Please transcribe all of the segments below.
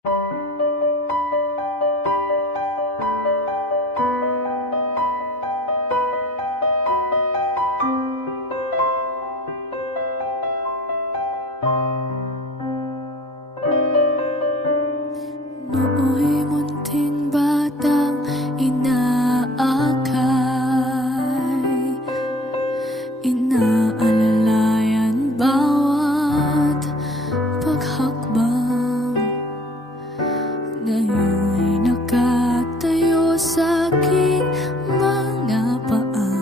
Nooy munting batang inaakay, inaalalayan bawat paghakbang. Ngayon'y nakatayo sa aking mga paa.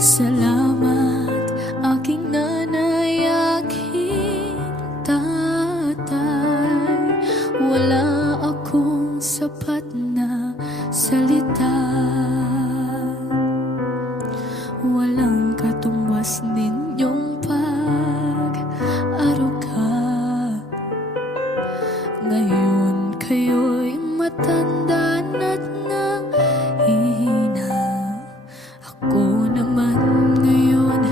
Salamat aking nanay, aking tatay. Wala akong sapat na salita, walang katumbas ninyong pag-aruga. Ngayon kayo'y matanda na't nangihina. Ako naman ngayon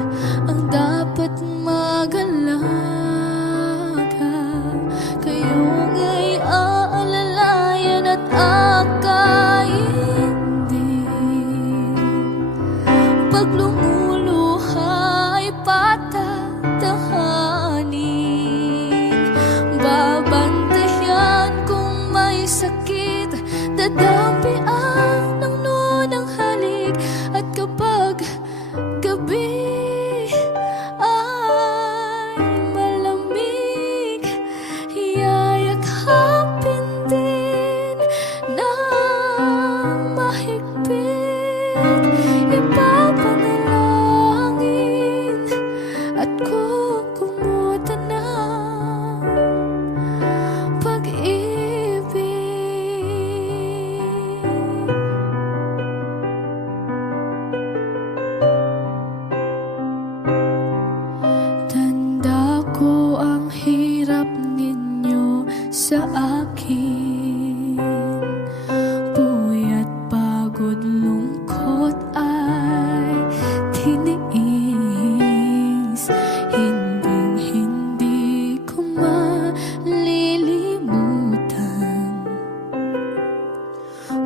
ang dapat mag-alaga. Kayo nga'y aalalayan at akayin din. Pag lumuluha ay patatahanin. Babantayan kung may sakit, dadampian ng nunang halik. At kapag gabi ay malamig, yayakapin din ng mahigpit. Ipapanalangin at kukumutan ng pag-ibig. Tanda ko ang hirap ninyo sa akin. Puyat, pagod, lungkot ay tiniis. Hinding-hindi ko malilimutan.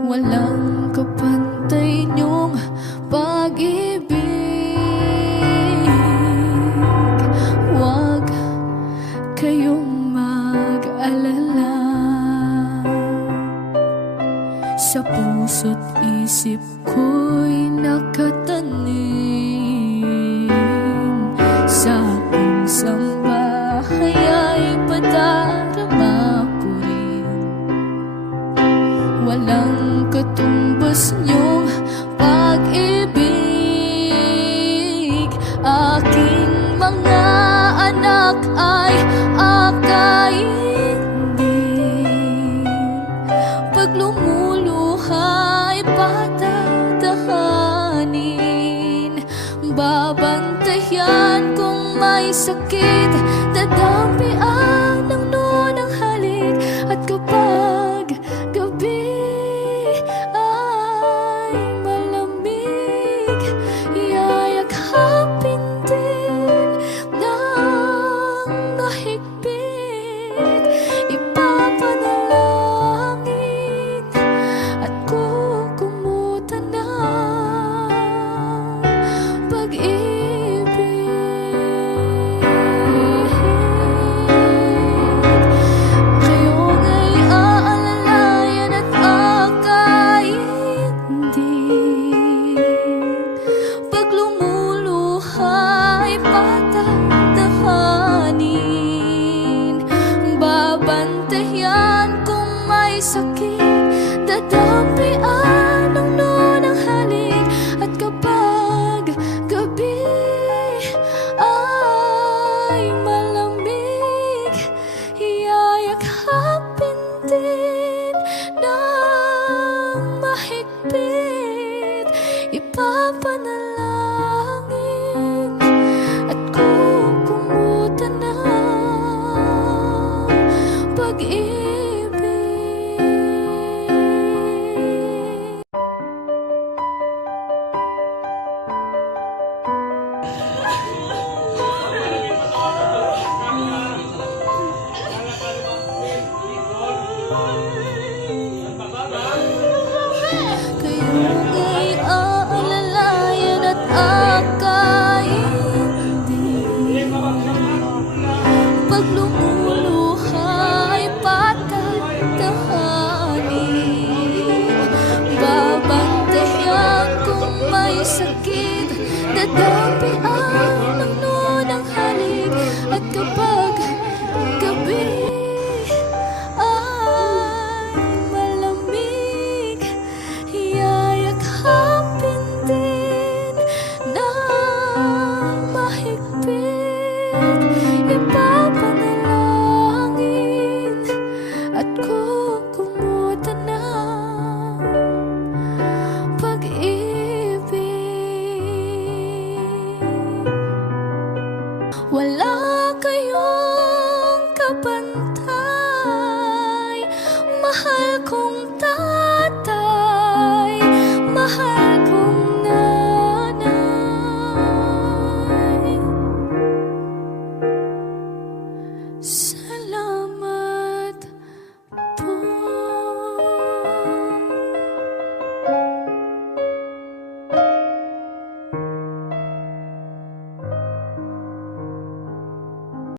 Walang kapantay niyong pag-ibig. Huwag kayong mag-alala. Sa puso't isip ko'y nakatanim. Sa aking sambahay ay padarama ko rin. Walang katumbas niyong pag-ibig. Aking mga anak ay akayin din. Pag lumuluha ay patatahanin. Babantayan kung may sakit, dadampian ng nunang halik. At kapag gabi ay malamig, yayakapin din ng mahigpit. Ipapanalangin at kukumutan ng pag-ibig. Kayo nga'y aalalayan at akayin din. Pag lumuluha ay patatahanin. Babantayan kung may sakit, dadampian ng nunang halik. At kapag gabi ay malamig, yayakapin din ng mahigpit. Ipapanalangin at kukumutan ng pag-ibig. Ikaw